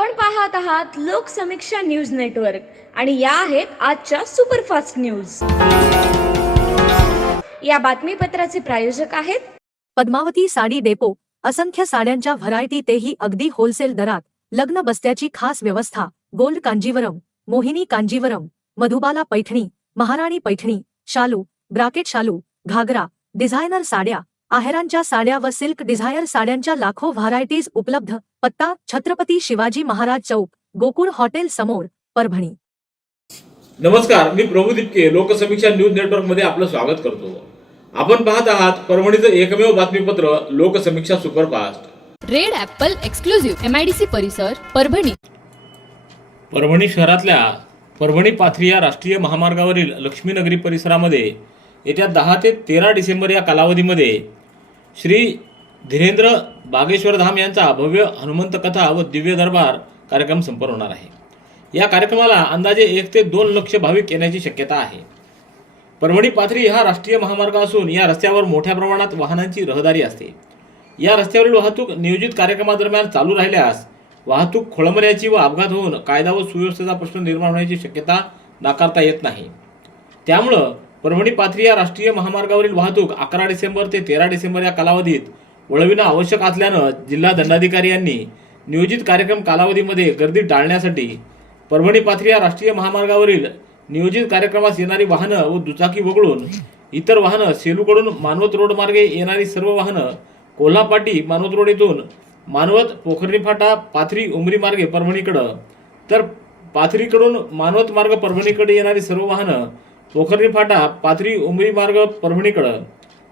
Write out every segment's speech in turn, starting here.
आपण पाहत आहात लोकसमीक्षा न्यूज नेटवर्क आणि या आहेत आजच्या सुपरफास्ट न्यूज। या बातमीपत्राचे प्रायोजक आहेत पद्मावती साडी डेपो। असंख्य साड्यांच्या व्हरायटी, तेही अगदी होलसेल दरात। लग्न बस्त्याची खास व्यवस्था। गोल्ड कांजीवरम, मोहिनी कांजीवरम, मधुबाला पैठणी, महाराणी पैठणी, शालू, ब्राकेट शालू, घागरा, डिझायनर साड्या, आहेरांच्या साड्या व सिल्क डिझायर साड्यांच्या लाखो व्हरायटीज उपलब्ध। पत्ता: छत्रपती शिवाजी महाराज चौक, गोकुळ हॉटेल समोर, परभणी। नमस्कार, मी प्रभू दिपके लोकसमीक्षा न्यूज नेटवर्क मध्ये आपलं स्वागत करतो। आपण पाहत आहात परभणीचं एकमेव बातमीपत्र Loksamiksha superfast. Red Apple exclusive MIDC परिसर, परभणी। परभणी शहरातल्या परभणी पाथरी या राष्ट्रीय महामार्गावरील लक्ष्मीनगरी परिसरामध्ये येत्या 10 ते 13 डिसेंबर या कालावधीमध्ये श्री धीरेंद्र बागेश्वर धाम यांचा भव्य हनुमंत कथा व दिव्य दरबार कार्यक्रम संपन्न होणार आहे। या कार्यक्रमाला अंदाजे 1 ते 2 लक्ष भाविक येण्याची शक्यता आहे। परभणी पाथरी हा राष्ट्रीय महामार्ग असून या रस्त्यावर मोठ्या प्रमाणात वाहनांची रहदारी असते। या रस्त्यावरील वाहतूक नियोजित कार्यक्रमादरम्यान चालू राहिल्यास वाहतूक खोळंबण्याची व अपघात होऊन कायदा व सुव्यवस्थेचा प्रश्न निर्माण होण्याची शक्यता नाकारता येत नाही। त्यामुळं परभणी पाथरी या राष्ट्रीय महामार्गावरील वाहतूक 11 डिसेंबर ते 13 डिसेंबर या कालावधीत वळविणं आवश्यक असल्यानं जिल्हा दंडाधिकारी यांनी नियोजित कार्यक्रम कालावधीमध्ये गर्दी टाळण्यासाठी परभणी पाथरी या राष्ट्रीय महामार्गावरील नियोजित कार्यक्रमास येणारी वाहनं व दुचाकी वगळून इतर वाहनं, सेलूकडून मानवत रोड मार्गे येणारी सर्व वाहनं कोल्हापाटी मानवत रोड येथून मानवत पोखर्णी फाटा पाथरी उमरी मार्गे परभणीकडं, तर पाथरीकडून मानवत मार्ग परभणीकडे येणारी सर्व वाहनं पोखर्णी फाटा पाथरी उमरी मार्ग परभणीकडं,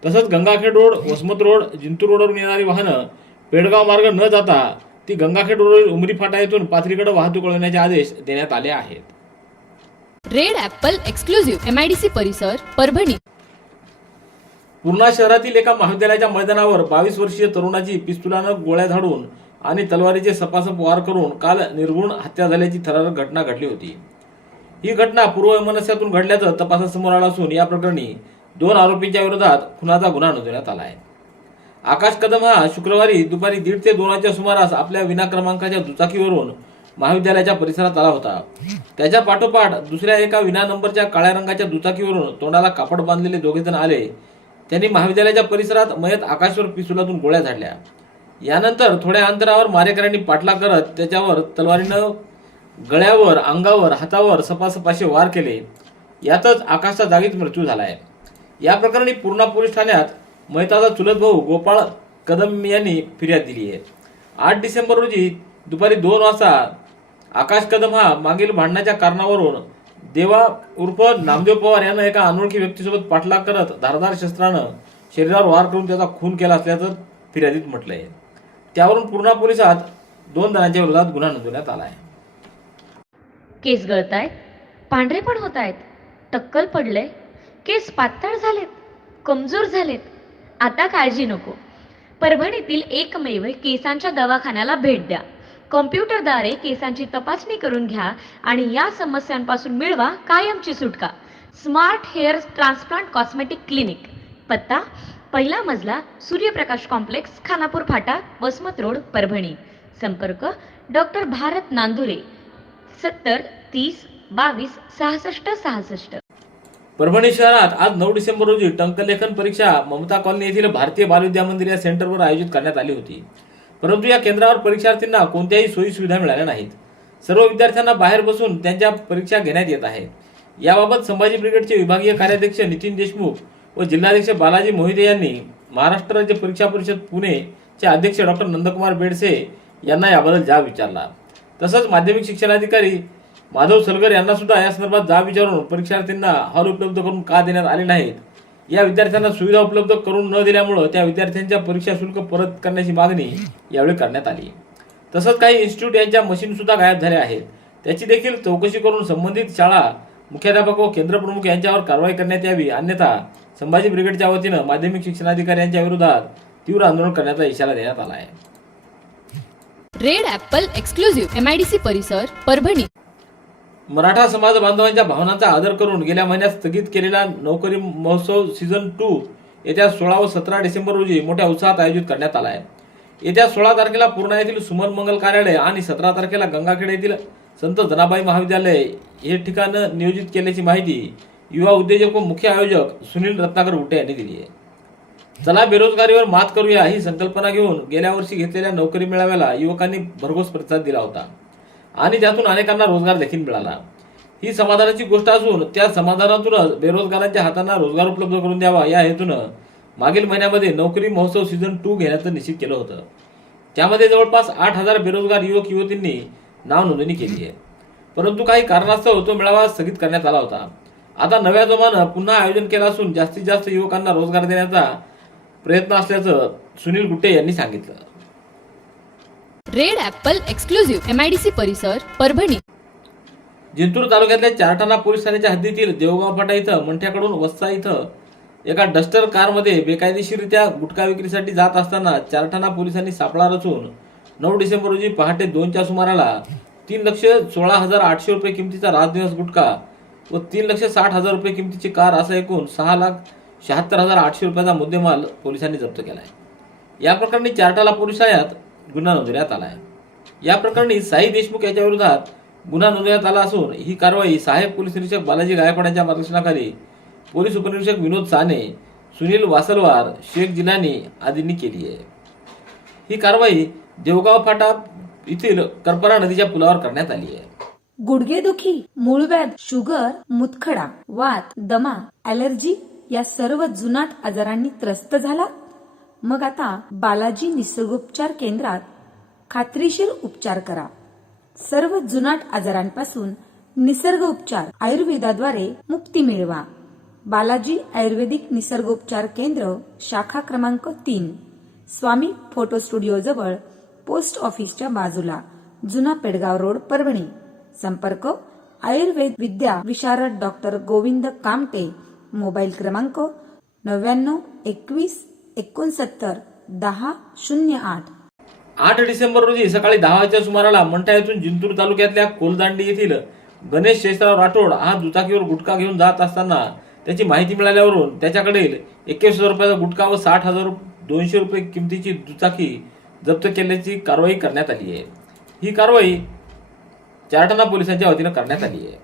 तसंच गंगाखेड रोड, वसमत रोड, जिंतूर रोडवरून येणारी वाहनं पेडगाव मार्ग न जाता ती गंगाखेड रोड उमरी फाटा येथून पाथरीकडे वाहतूक वळवण्याचे आदेश देण्यात आले आहेत। रेड ॲपल एक्सक्लुझिव्ह MIDC परिसर, परभणी। पूर्णा शहरातील एका महाविद्यालयाच्या मैदानावर 22 वर्षीय तरुणाची पिस्तुलानं गोळ्या झाडून आणि तलवारीचे सपासप वार करून काल निर्घृण हत्या झाल्याची थरारक घटना घडली होती। ही घटना पूर्ववैमनस्यातून घडल्याचं तपासासमोर आलं असून या प्रकरणी 2 आरोपींच्या विरोधात खुनाचा गुन्हा नोंदवण्यात आला आहे। आकाश कदम हा शुक्रवारी दुपारी 1:30 ते 2 सुमारास आपल्या विना क्रमांकाच्या दुचाकीवरून महाविद्यालयाच्या परिसरात आला होता। त्याच्या पाठोपाठ दुसऱ्या एका विना नंबरच्या काळ्या रंगाच्या दुचाकीवरून तोंडाला कापड बांधलेले दोघेजण आले। त्यांनी महाविद्यालयाच्या परिसरात मयत आकाशवर पिस्तुलातून गोळ्या झाडल्या। यानंतर थोड्या अंतरावर मारेकऱ्यांनी पाठलाग करत त्याच्यावर तलवारीनं गळ्यावर, अंगावर, हातावर सपासपाशे वार केले। यातच आकाशचा जागीच मृत्यू झालाय। या प्रकरणी पूर्णा पोलीस ठाण्यात मयताचा चुलत भाऊ गोपाळ कदम यांनी फिर्याद दिली आहे। 8 डिसेंबर रोजी दुपारी 2 वाजता आकाश कदम हा मागील भांडणाच्या कारणावरून देवा उर्फ नामदेव पवार यांना एका अनोळखी व्यक्तीसोबत पाठलाग करत धारदार शस्त्रानं शरीरावर वार करून त्याचा खून केला असल्याचं फिर्यादीत म्हटलंय। त्यावरून पूर्णा पोलिसात 2 जणांच्या विरोधात गुन्हा नोंदवण्यात आला आहे। केस गळतायत, पांढरे पण होत आहेत, टक्कल पडले, केस पातळ झालेत, कमजोर झालेत, आता काळजी नको। परभणीतील एकमेव केसांच्या दवाखान्याला भेट द्या। कॉम्प्युटरद्वारे केसांची तपासणी करून घ्या आणि या समस्यांपासून मिळवा कायमची सुटका। Smart hair transplant cosmetic clinic. पत्ता: पहिला मजला, सूर्यप्रकाश कॉम्प्लेक्स, खानापूर फाटा, वसमत रोड, परभणी। संपर्क: डॉक्टर भारत नांदुरे, 70 30 22 66 66। परभणी शहरात आज 9 डिसेंबर रोजी टंकलेखन परीक्षा ममता कॉलनी येथील भारतीय बालविद्या मंदिर या सेंटरवर आयोजित करण्यात आली होती। परंतु या केंद्रावर परीक्षार्थींना कोणत्याही सोयी सुविधा मिळाल्या नाहीत। सर्व विद्यार्थ्यांना बाहेर बसून त्यांच्या परीक्षा घेण्यात येत आहेत। याबाबत संभाजी ब्रिगेडचे विभागीय कार्याध्यक्ष नितीन देशमुख व जिल्हाध्यक्ष बालाजी मोहिते यांनी महाराष्ट्र राज्य परीक्षा परिषद पुणेचे अध्यक्ष डॉक्टर नंदकुमार बेडसे यांना याबद्दल जाब विचारला। तसंच माध्यमिक शिक्षणाधिकारी माधव सलगर यांना सुद्धा या संदर्भात जाब विचारून परीक्षार्थींना हॉल उपलब्ध करून का देण्यात आले नाहीत, या विद्यार्थ्यांना सुविधा उपलब्ध करून न दिल्यामुळे त्या विद्यार्थ्यांच्या परीक्षा शुल्क परत करण्याची मागणी यावेळी करण्यात आली। तसंच काही इन्स्टिट्यूट यांच्या मशीन सुद्धा गायब झाल्या आहेत, त्याची देखील चौकशी करून संबंधित शाळा मुख्याध्यापक व केंद्र प्रमुख यांच्यावर कारवाई करण्यात यावी, अन्यथा संभाजी ब्रिगेडच्या वतीनं माध्यमिक शिक्षणाधिकारी यांच्या विरोधात तीव्र आंदोलन करण्याचा इशारा देण्यात आला आहे। रेड ॲपल एक्सक्लुझिव्ह MIDC परिसर, परभणी। मराठा समाज बांधवांच्या भावनांचा आदर करून गेल्या महिन्यात स्थगित केलेला नोकरी महोत्सव सीझन 2 येत्या 16 व 17 डिसेंबर रोजी मोठ्या उत्साहात आयोजित करण्यात आला आहे। येत्या 16 तारखेला पूर्णा येथील सुमन मंगल कार्यालय आणि 17 तारखेला गंगाखेड येथील संत जनाबाई महाविद्यालय हे ठिकाण नियोजित केल्याची माहिती युवा उद्योजक व मुख्य आयोजक सुनील रत्नाकर उटे यांनी दिली आहे. चला बेरोजगारीवर मात करूया ही संकल्पना घेऊन गेल्या वर्षी घेतलेल्या नोकरी मेळाव्याला युवकांनी भरघोस प्रतिसाद दिला होता आणि त्यातून अनेकांना रोजगार देखील मिळाला. ही समाधानाची गोष्ट असून त्या समाधानातूनच बेरोजगारांच्या हातांना रोजगार उपलब्ध करून द्यावा या हेतूनं मागील महिन्यामध्ये नोकरी महोत्सव सीझन 2 घेण्याचं निश्चित केलं होतं. त्यामध्ये जवळपास 8,000 बेरोजगार युवक युवतींनी नाव नोंदणी केली आहे. परंतु काही कारणास्तव तो मेळावा स्थगित करण्यात आला होता. आता नव्या जोमानं पुन्हा आयोजन केलं असून जास्तीत जास्त युवकांना रोजगार देण्याचा प्रयत्न असल्याचं सुनील गुट्टे यांनी सांगितलं. रेड ॲपल एक्सक्लुझिव्ह MIDC परिसर परभणी. जिंतूर तालुक्यातल्या चारठाणा पोलीस ठाण्याच्या हद्दीतील देवगाव फाटा इथं मंठ्याकडून वस्सा इथं एका डस्टर कारमध्ये बेकायदेशीररित्या गुटखा विक्रीसाठी जात असताना चारठाणा पोलिसांनी सापळा रचून 9 डिसेंबर रोजी पहाटे 2च्या सुमाराला 3,16,800 रुपये किमतीचा राजनिवास गुटखा व 3,60,000 रुपये किमतीची कार असा एकूण 6,76,800 रुपयाचा मुद्देमाल पोलिसांनी जप्त केला आहे. या प्रकरणी चारठाणा पोलीस ठाण्यात गुन्हा नोंदवण्यात आला आहे. या प्रकरणी साई देशमुख याच्या विरोधात गुन्हा नोंदवण्यात आला असून ही कारवाई सहाय्यक पोलीस निरीक्षक बालाजी गायकवाड यांच्या मार्गदर्शनाखाली पोलीस उपनिरीक्षक विनोद साने, सुनील वासलवार, शेख जिलानी आदींनी केली आहे. ही कारवाई देवगाव फाटा येथील करपरा नदीच्या पुलावर करण्यात आली आहे. गुडघेदुखी, मूळव्याध, शुगर, मुतखडा, वात, दमा, ॲलर्जी या सर्व जुनाट आजारांनी त्रस्त झाला? मग आता बालाजी निसर्गोपचार केंद्रात खात्रीशीर उपचार करा. सर्व जुनाट आजारांपासून निसर्ग उपचार आयुर्वेदाद्वारे मुक्ती मिळवा. बालाजी आयुर्वेदिक निसर्गोपचार केंद्र, शाखा क्रमांक 3, स्वामी फोटो स्टुडिओ जवळ, पोस्ट ऑफिसच्या बाजूला, जुना पेडगाव रोड, परभणी. संपर्क आयुर्वेद विद्या विशारद डॉक्टर गोविंद कामटे. मोबाईल क्रमांक 99 21 69 10 08. 8 डिसेंबर रोजी सकाळी 10 वाजच्या सुमाराला मंठा येथून जिंतूर तालुक्यातल्या कोलदांडी येथील गणेश शेषराव राठोड हा दुचाकीवर गुटखा घेऊन जात असताना त्याची माहिती मिळाल्यावरून त्याच्याकडील 21,000 रुपयाचा गुटखा व 60,200 रुपये किमतीची दुचाकी जप्त केल्याची कारवाई करण्यात आली आहे. ही कारवाई चारठाणा पोलिसांच्या वतीनं करण्यात आली आहे.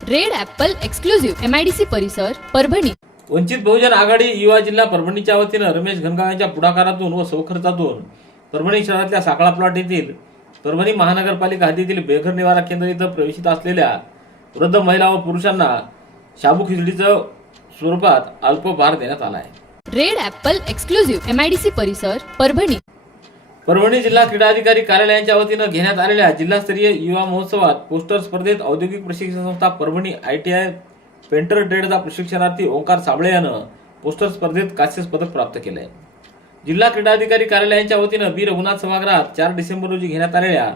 रेड ॲपल एक्सक्लुझिव्ह MIDC परिसर परभणी. वंचित बहुजन आघाडी युवा जिल्हा परभणीच्या वतीनं रमेश घनगाव यांच्या पुढाकारातून व स्वखर्चातून परभणी शहरातल्या साखळा प्लॉट येथील परभणी महानगरपालिका हद्दीतील बेघर निवारा केंद्र इथं प्रवेशित असलेल्या वृद्ध महिला व पुरुषांना शाबू खिचडीचं स्वरूपात अल्पभार देण्यात आला आहे. रेड ॲपल एक्सक्लुझिव्ह MIDC परिसर परभणी. परभणी जिल्हा क्रीडा अधिकारी कार्यालयाच्या वतीनं घेण्यात आलेल्या जिल्हास्तरीय युवा महोत्सवात पोस्टर स्पर्धेत औद्योगिक प्रशिक्षण संस्था परभणी ITI पेंटर ट्रेडचा प्रशिक्षणार्थी ओंकार साबळे यानं पोस्टर स्पर्धेत कांस्य पदक प्राप्त केलंय. जिल्हा क्रीडा अधिकारी कार्यालयाच्या वतीनं बी रघुनाथ सभागृहात 4 डिसेंबर रोजी घेण्यात आलेल्या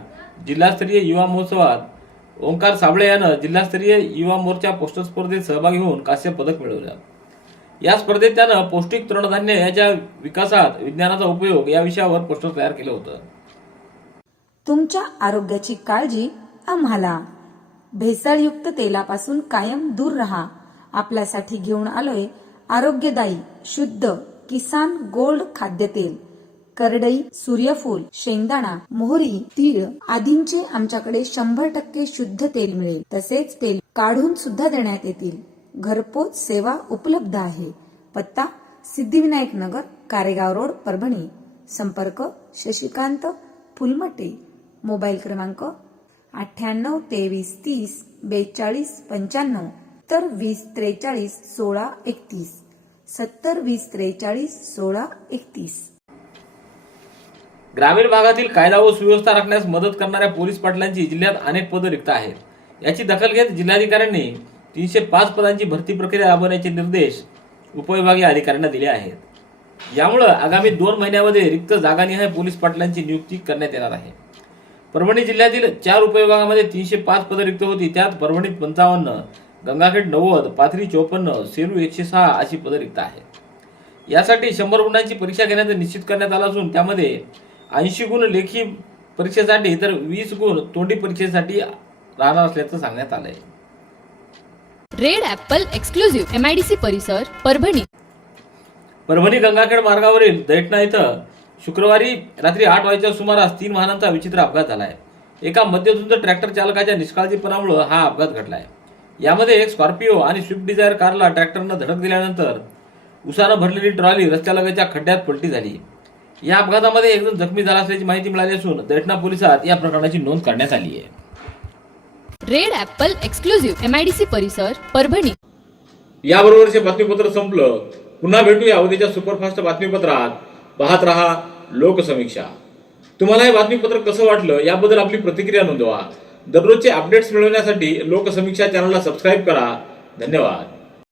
जिल्हास्तरीय युवा महोत्सवात ओंकार साबळे यानं जिल्हास्तरीय युवा मोर्चा पोस्टर स्पर्धेत सहभागी होऊन कांस्य पदक मिळवलं. या स्पर्धेत त्यानं पौष्टिक तृणधान्य याच्या विकासात विज्ञानाचा उपयोग या विषयावर पोस्टर तयार केलं होतं. तुमच्या आरोग्याची काळजी आम्हाला. भेसळयुक्त तेलापासून कायम दूर राहा. आपल्यासाठी घेऊन आलोय आरोग्यदायी शुद्ध किसान गोल्ड खाद्यतेल. करडई, सूर्यफूल, शेंगदाणा, मोहरी, तीळ आदींचे आमच्याकडे 100% शुद्ध तेल मिळेल. तसेच तेल काढून सुद्धा देण्यात येतील. घरपोच सेवा उपलब्ध आहे. पत्ता सिद्धिविनायक नगर, कारेगाव रोड, परभणी. संपर्क शशिकांत फुलमटे. मोबाईल क्रमांक 98 23 30 42 95 तर 20 43 16 31 70 20 43 16 31. ग्रामीण भागातील कायदा व सुव्यवस्था राखण्यास मदत करणाऱ्या पोलीस पाटलांची जिल्ह्यात अनेक पदं रिक्त आहेत. याची दखल घेत जिल्हाधिकाऱ्यांनी 305 पदांची भरती प्रक्रिया राबवण्याचे निर्देश उपविभागीय अधिकाऱ्यांना दिले आहेत. यामुळे आगामी 2 महिन्यामध्ये रिक्त जागानिहाय पोलीस पाटलांची नियुक्ती करण्यात येणार आहे. परभणी जिल्ह्यातील 4 उपविभागामध्ये 305 पदं रिक्त होती. त्यात परभणीत 55, गंगाखेड 90, पाथरी 54, सेलू 106 अशी पदं रिक्त आहेत. यासाठी 100 गुणांची परीक्षा घेण्याचं निश्चित करण्यात आलं असून त्यामध्ये 80 गुण लेखी परीक्षेसाठी तर 20 गुण तोंडी परीक्षेसाठी राहणार असल्याचं सांगण्यात आलंय. रेड ॲपल एक्सक्लुझिव्ह MIDC परिसर परभणी. परभणी गंगाखेड मार्गावरील दैठणा इथं शुक्रवारी रात्री 8 वाजेच्या सुमारास 3 वाहनांचा विचित्र अपघात झालाय. एका मद्यधुंद ट्रॅक्टर चालकाच्या निष्काळजीपणामुळे हा अपघात घडलाय. यामध्ये एक स्कॉर्पिओ आणि स्विफ्ट डिझायर कारला ट्रॅक्टरनं धडक दिल्यानंतर उसानं भरलेली ट्रॉली रस्त्यालगतच्या खड्ड्यात पलटी झाली. या अपघातामध्ये एक जण जखमी झाला असल्याची माहिती मिळाली असून दैठणा पोलिसात या प्रकरणाची नोंद करण्यात आली आहे. रेड ॲपल एक्सक्लुझिव्ह MIDC परिसर परभणी. याबरोबरचे बातमीपत्र संपलं. पुन्हा भेटूया उद्याच्या सुपरफास्ट बातमीपत्रात. पाहत रहा लोकसमीक्षा. तुम्हाला हे बातमीपत्र कसं वाटलं याबद्दल आपली प्रतिक्रिया नोंदवा. दररोजचे अपडेट्स मिळवण्यासाठी लोकसमीक्षा चॅनलला सबस्क्राईब करा. धन्यवाद.